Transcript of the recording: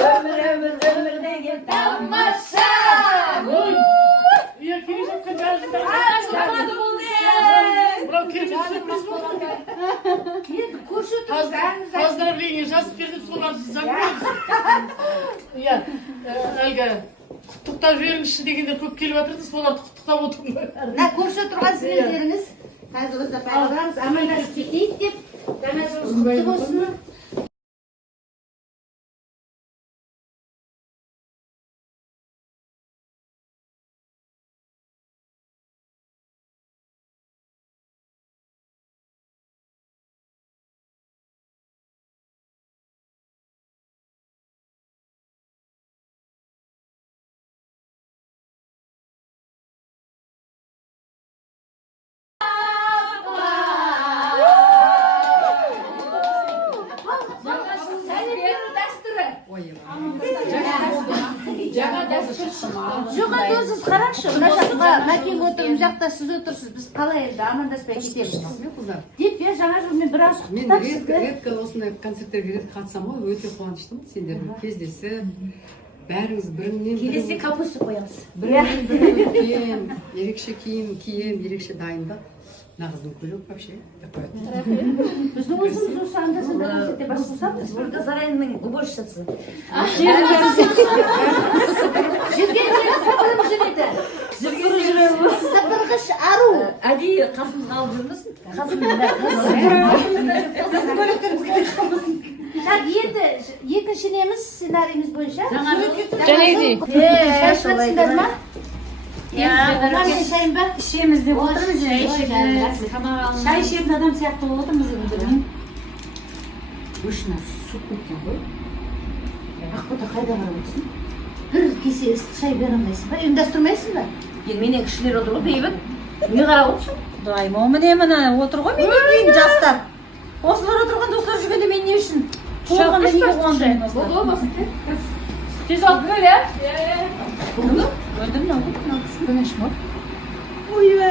Ömürdeki tammaşa. Ya kimin kadar Aşkım oldu. Bırak kimin sürpriz mi? Fazla bir yaşasın bir solar Ya Elga Tuqtab verilmishi deganda ko'p kelyapti, solar tuqtab o'tirdim. Ko'rsha turgan sizlarimiz hozirda payg'ambarimiz amalashib ketdik deb namazimiz qutlu bo'lsin. Жоқ, өзіңіз қараңызшы, мына жаққа мәкең отырып, жақта сіз отырсыз, біз қалай енді амандаспай кетеміз деп, жаңа жылмен біраз құттықтап сізді. Мен редко осындай концерттерге қатысам ғой, өте қуаныштымын сендермен кездесіп, бәріңіз бірінен Келесі капуста қоямыз. бірінен бірі өткен, ерекше киім, ерекше дайындық. Нағыздың көйлек вообще. Біздің өзіміз осы анда-санда концертте бас қосамыз. Burada sarayının уборщицы. Жүрген жері сапырып жүреді. Сапырғыш ару. Әдейі қасым қалып жүрмесін? Қасым Так, енді екінші неміз сценарийіміз бойынша. Шашқатсыңдар ма? Олармен шайын ба? Ішеміз деп отырмыз. Шай ішетін адам сияқты болып отырмыз енді. Өшіне су көткен ғой. Ақбота қайда қарап отырсың? Бір кесе ыстық шай бере алмайсың ба? Ұйымдастырмайсың ба? Менен кішілер отыр ғой, бейбіт. Не қарап отырсың? Құдайым, міне мына отыр ғой менен кейін жастар. Осылар отырғанда осылар жүргенде мен не үшін? Қуанғанда неге қуандым? Тез алып бөл, ә? Öldüm ne oldu? Güneş mi? Uy be.